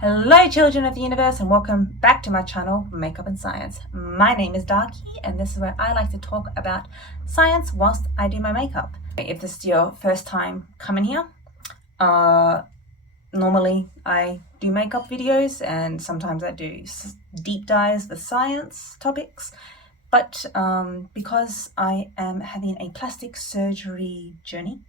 Hello children of the universe and welcome back to my channel, Makeup and Science. My name is Darky and this is where I like to talk about science whilst I do my makeup. If this is your first time coming here, normally I do makeup videos and sometimes I do deep dives with science topics, but because I am having a plastic surgery journey,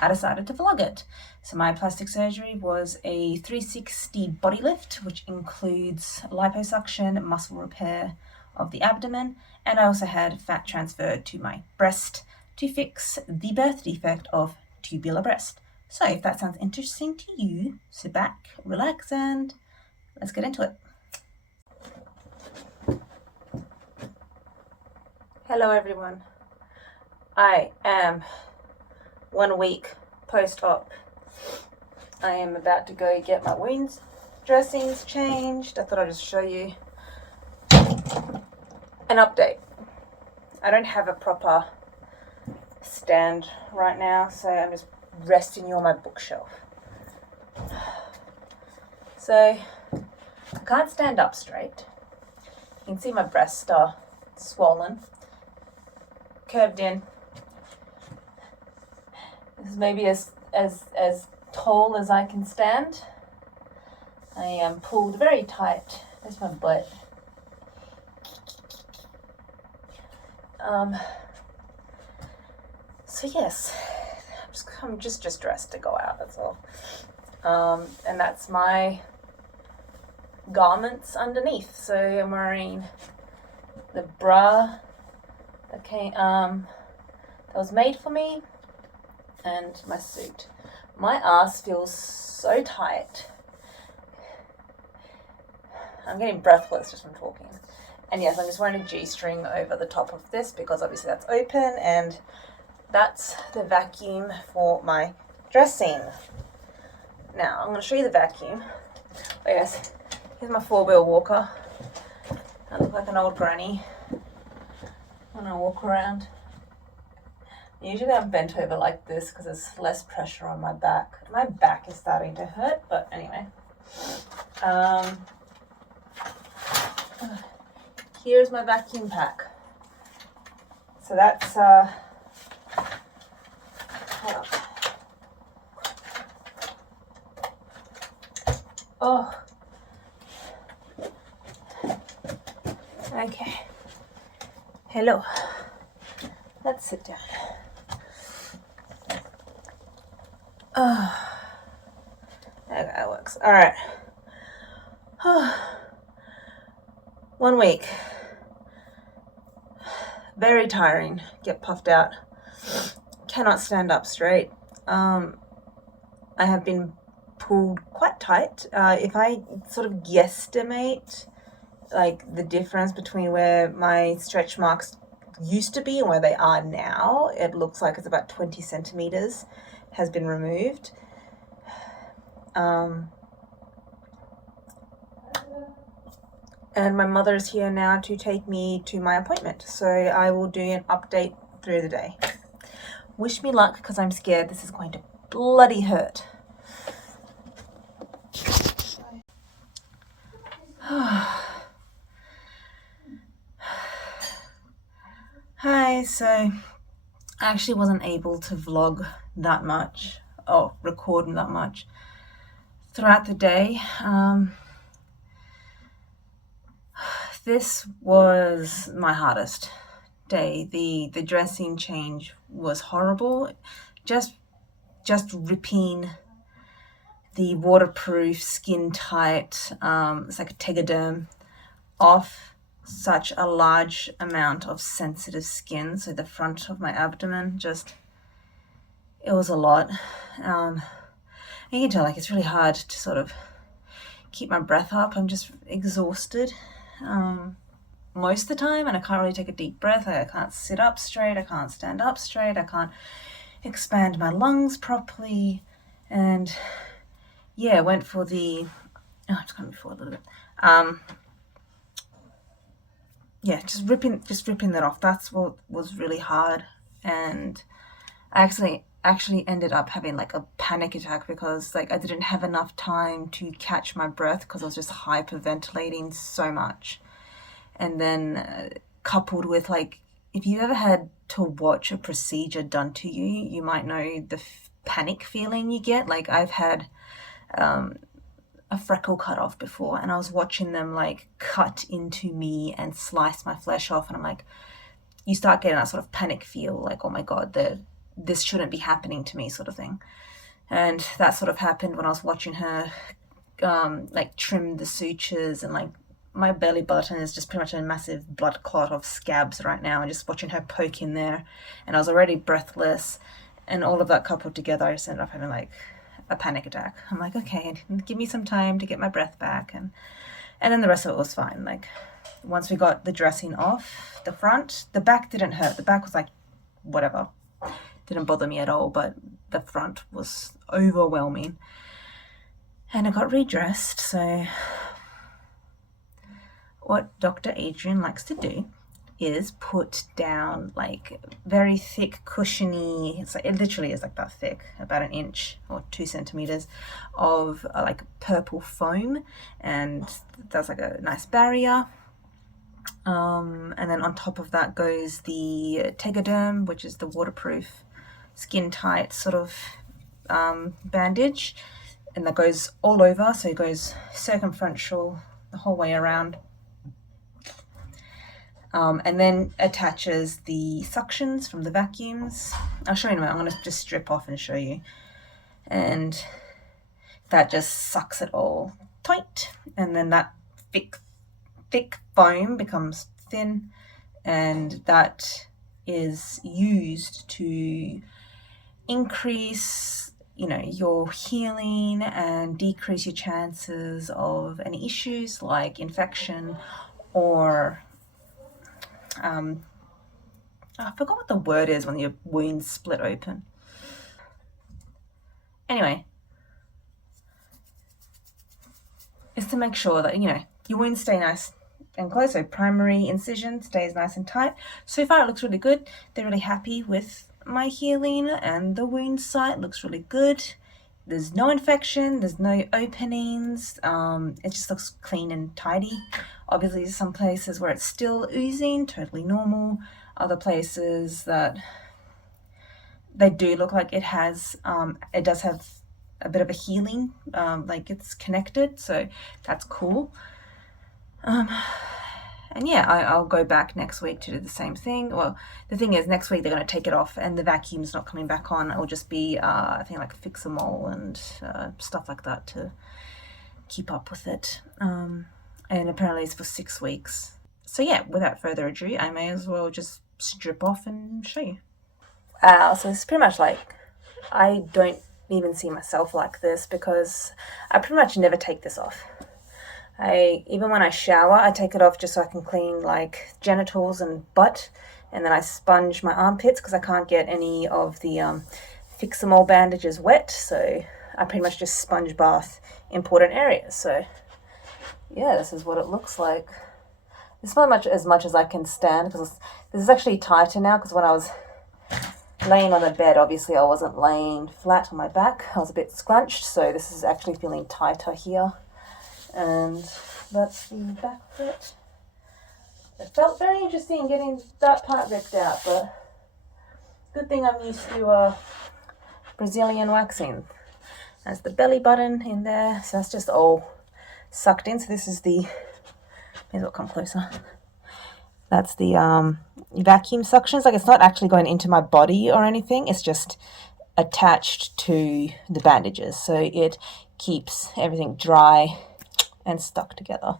I decided to vlog it. So my plastic surgery was a 360 body lift, which includes liposuction, muscle repair of the abdomen, and I also had fat transferred to my breast to fix the birth defect of tubular breast. So if that sounds interesting to you, sit back, relax, and let's get into it. Hello everyone. I am 1 week post-op. I am about to go get my wounds dressings changed. I thought I'd just show you an update. I don't have a proper stand right now, so I'm just resting you on my bookshelf. So I can't stand up straight. You can see my breasts are swollen, curved in. This is maybe as tall as I can stand. I am pulled very tight. There's my butt. So yes, I'm just dressed to go out, that's all. And that's my garments underneath. So I'm wearing the bra that was made for me, and my suit. My ass feels so tight. I'm getting breathless just from talking. And yes, I'm just wearing a G-string over the top of this because obviously that's open, and that's the vacuum for my dressing. Now, I'm going to show you the vacuum. Oh yes, here's my 4-wheel walker. I look like an old granny when I walk around. Usually I'm bent over like this because there's less pressure on my back. My back is starting to hurt, but anyway. Here's my vacuum pack. So that's, hold on. Oh. Okay. Hello. Let's sit down. Okay, that works. All right. 1 week. Very tiring. Get puffed out. Cannot stand up straight. I have been pulled quite tight. If I sort of guesstimate like the difference between where my stretch marks used to be and where they are now, it looks like it's about 20 centimeters has been removed. And my mother's here now to take me to my appointment, so I will do an update through the day. Wish me luck because I'm scared this is going to bloody hurt. Hi, so I actually wasn't able to vlog that much, or record that much throughout the day. This was my hardest day. The dressing change was horrible. Just ripping the waterproof, skin tight, it's like a Tegaderm, off such a large amount of sensitive skin. So the front of my abdomen, it was a lot. You can tell, like, it's really hard to sort of keep my breath up. I'm just exhausted most of the time, and I can't really take a deep breath. I can't sit up straight. I can't stand up straight. I can't expand my lungs properly. And yeah, I went for the, I'm just going to move forward a little bit. Yeah, just ripping that off. That's what was really hard. And I actually ended up having like a panic attack because like I didn't have enough time to catch my breath because I was just hyperventilating so much. And then coupled with like, if you ever had to watch a procedure done to you, you might know the panic feeling you get. Like I've had a freckle cut off before, and I was watching them like cut into me and slice my flesh off, and I'm like, you start getting that sort of panic feel, like, oh my god, this shouldn't be happening to me, sort of thing. And that sort of happened when I was watching her like trim the sutures, and like my belly button is just pretty much a massive blood clot of scabs right now, and just watching her poke in there, and I was already breathless, and all of that coupled together, I just ended up having like a panic attack. I'm like, okay, give me some time to get my breath back, and then the rest of it was fine. Like once we got the dressing off the front, the back didn't hurt. The back was like whatever, didn't bother me at all, but the front was overwhelming. And I got redressed. So what Dr. Adrian likes to do is put down like very thick, cushiony, it's like, it literally is like that thick, about an inch or 2 centimeters of like purple foam, and that's like a nice barrier. And then on top of that goes the Tegaderm, which is the waterproof, skin tight sort of bandage, and that goes all over, so it goes circumferential the whole way around. And then attaches the suctions from the vacuums. I'll show you in a minute. I'm going to just strip off and show you. And that just sucks it all tight. And then that thick foam becomes thin. And that is used to increase, your healing and decrease your chances of any issues like infection or I forgot what the word is when your wounds split open. Anyway, it's to make sure that, your wounds stay nice and close. So primary incision stays nice and tight. So far it looks really good. They're really happy with my healing, and the wound site looks really good. There's no infection, there's no openings, it just looks clean and tidy. Obviously some places where it's still oozing, totally normal. Other places that they do look like it does have a bit of a healing, like it's connected, so that's cool. And yeah, I'll go back next week to do the same thing. Well, the thing is, next week they're going to take it off and the vacuum's not coming back on. It'll just be, I think, like Fix-A-Mole and stuff like that to keep up with it. And apparently it's for 6 weeks. So yeah, without further ado, I may as well just strip off and show you. So it's pretty much like, I don't even see myself like this because I pretty much never take this off. Even when I shower, I take it off just so I can clean like genitals and butt, and then I sponge my armpits because I can't get any of the Fix-A-Mole bandages wet, so I pretty much just sponge bath important areas. So yeah, this is what it looks like. It's not as much as I can stand because this is actually tighter now, because when I was laying on the bed, obviously I wasn't laying flat on my back, I was a bit scrunched, so this is actually feeling tighter here. And that's the back bit. It felt very interesting getting that part ripped out, but good thing I'm used to Brazilian waxing. That's the belly button in there, so that's just all sucked in. So this is maybe it'll come closer. That's the vacuum suctions. Like, it's not actually going into my body or anything, it's just attached to the bandages, so it keeps everything dry and stuck together.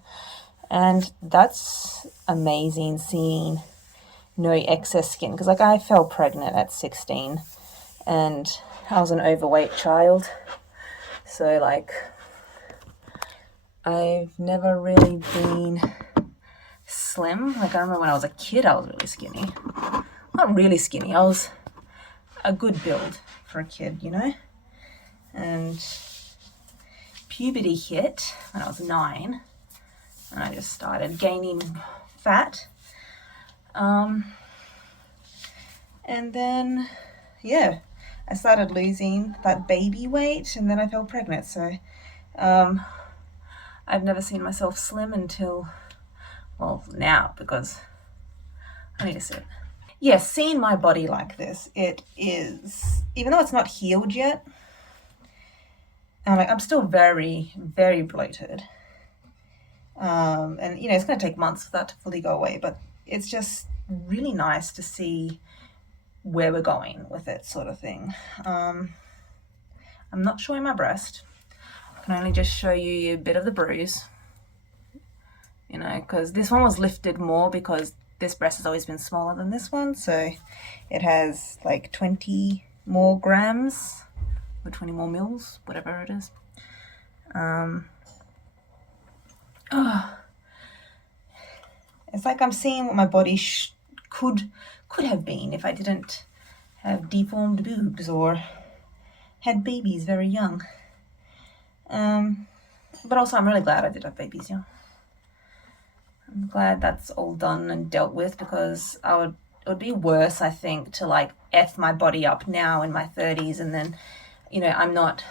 And that's amazing, seeing no excess skin, because like I fell pregnant at 16 and I was an overweight child, so like I've never really been slim. Like I remember when I was a kid I was really skinny. Not really skinny, I was a good build for a kid, and puberty hit when I was 9, and I just started gaining fat. And then, yeah, I started losing that baby weight, and then I fell pregnant. So um, I've never seen myself slim until, well, now, because I need to sit. Yes, seeing my body like this, it is, even though it's not healed yet, I'm still very, very bloated. And it's going to take months for that to fully go away, but it's just really nice to see where we're going with it, sort of thing. I'm not showing my breast. I can only just show you a bit of the bruise, because this one was lifted more because this breast has always been smaller than this one, so it has like 20 more grams or 20 more mils, whatever it is. It's like I'm seeing what my body could have been if I didn't have deformed boobs or had babies very young. But also I'm really glad I did have babies young. I'm glad that's all done and dealt with, because it would be worse, I think, to like F my body up now in my 30s, and then, I'm not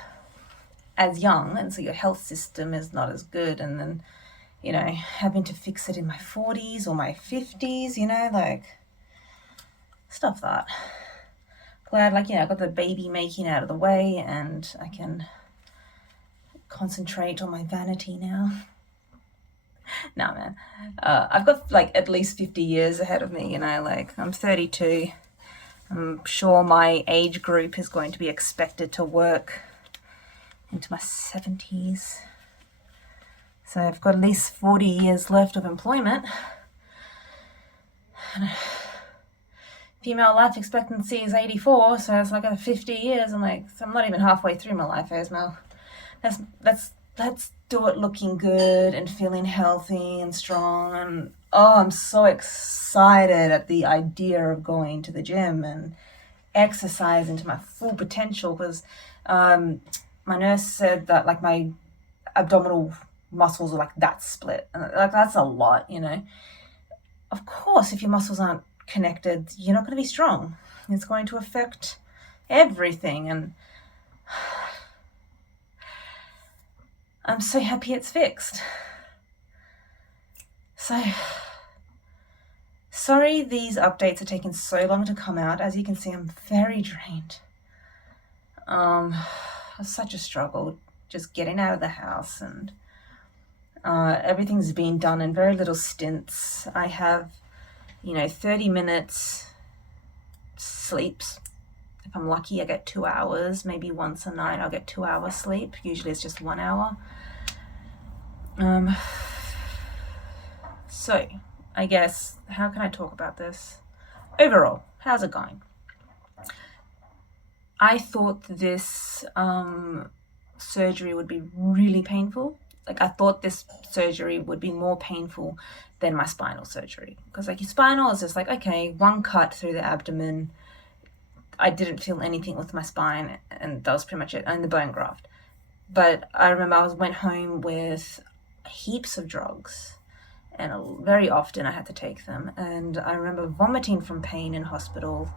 as young, and so your health system is not as good, and then, having to fix it in my 40s or my 50s, like stuff that. Glad, I got the baby making out of the way, and I can concentrate on my vanity now. No, man. I've got at least 50 years ahead of me, I'm 32. I'm sure my age group is going to be expected to work into my 70s. So I've got at least 40 years left of employment. Female life expectancy is 84, so it's like 50 years. So I'm not even halfway through my life, Esmel. Let's do it looking good and feeling healthy and strong. And I'm so excited at the idea of going to the gym and exercising to my full potential, because my nurse said that my abdominal muscles are that split, and that's a lot. Of course, if your muscles aren't connected, you're not going to be strong. It's going to affect everything, and I'm so happy it's fixed. So sorry these updates are taking so long to come out. As you can see, I'm very drained. It's such a struggle just getting out of the house, and everything's been done in very little stints. I have 30 minutes sleeps. If I'm lucky, I get 2 hours. Maybe once a night I'll get 2 hours sleep. Usually it's just 1 hour. So I guess, how can I talk about this? Overall, how's it going? I thought this surgery would be really painful. I thought this surgery would be more painful than my spinal surgery. Because your spinal is just okay, one cut through the abdomen. I didn't feel anything with my spine, and that was pretty much it, and the bone graft. But I remember I went home with heaps of drugs, and very often I had to take them. And I remember vomiting from pain in hospital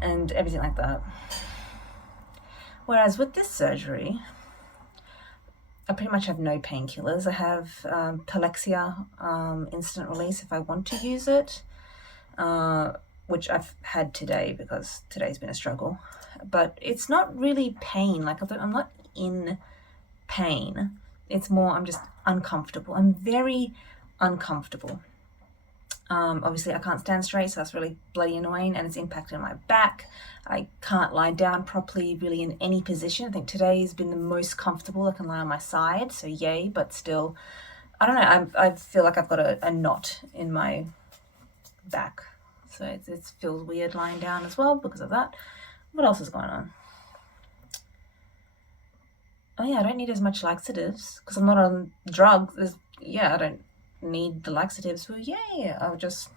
and everything like that. Whereas with this surgery, I pretty much have no painkillers. I have Palexia instant release if I want to use it, which I've had today because today's been a struggle. But it's not really pain. I'm not in pain. It's more I'm just uncomfortable. I'm very uncomfortable. Obviously I can't stand straight, so that's really bloody annoying, and it's impacting my back. I can't lie down properly really in any position. I think today has been the most comfortable. I can lie on my side, so yay, but still, I don't know, I feel like I've got a knot in my back, so it feels weird lying down as well because of that. What else is going on? Oh yeah, I don't need as much laxatives because I'm not on drugs. I don't need the laxatives. Well, yay, I'll just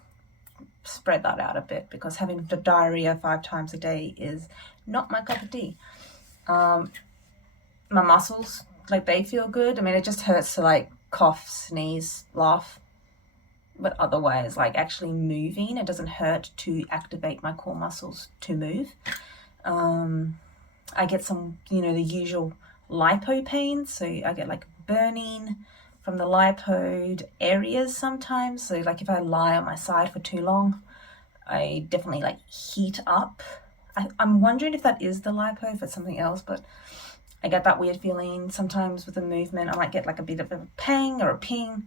spread that out a bit because having the diarrhea 5 times a day is not my cup of tea. My muscles, they feel good. It just hurts to cough, sneeze, laugh, but otherwise actually moving, it doesn't hurt to activate my core muscles to move. I get some, the usual lipo pain. So I get like burning from the lipo areas sometimes. So like if I lie on my side for too long, I definitely like heat up. I'm wondering if that is the lipo, if it's something else, but I get that weird feeling sometimes with the movement. I might get like a bit of a pang or a ping,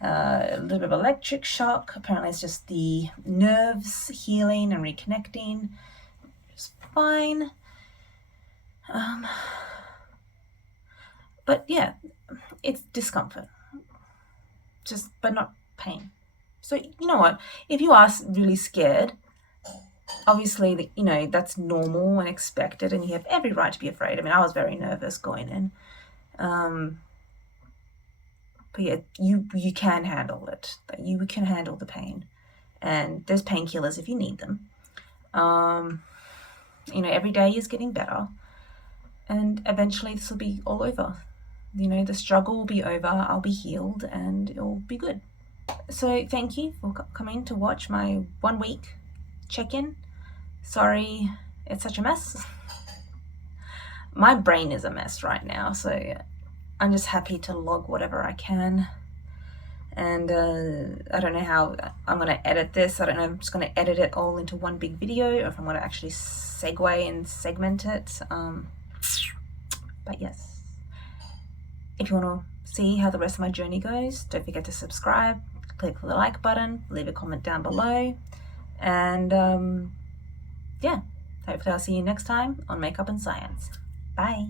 a little bit of electric shock. Apparently it's just the nerves healing and reconnecting. It's fine. But yeah, it's discomfort, but not pain. So you know what? If you are really scared, obviously, that's normal and expected, and you have every right to be afraid. I mean, I was very nervous going in. But yeah, you can handle it. You can handle the pain, and there's painkillers if you need them. Every day is getting better, and eventually this will be all over. The struggle will be over. I'll be healed, and it'll be good. So thank you for coming to watch my 1 week check-in. Sorry it's such a mess. My brain is a mess right now, so I'm just happy to log whatever I can. And I don't know how I'm going to edit this. I don't know if I'm just going to edit it all into one big video, or if I'm going to actually segue and segment it. But yes, if you want to see how the rest of my journey goes, don't forget to subscribe, click the like button, leave a comment down below, and yeah, hopefully I'll see you next time on Makeup and Science. Bye.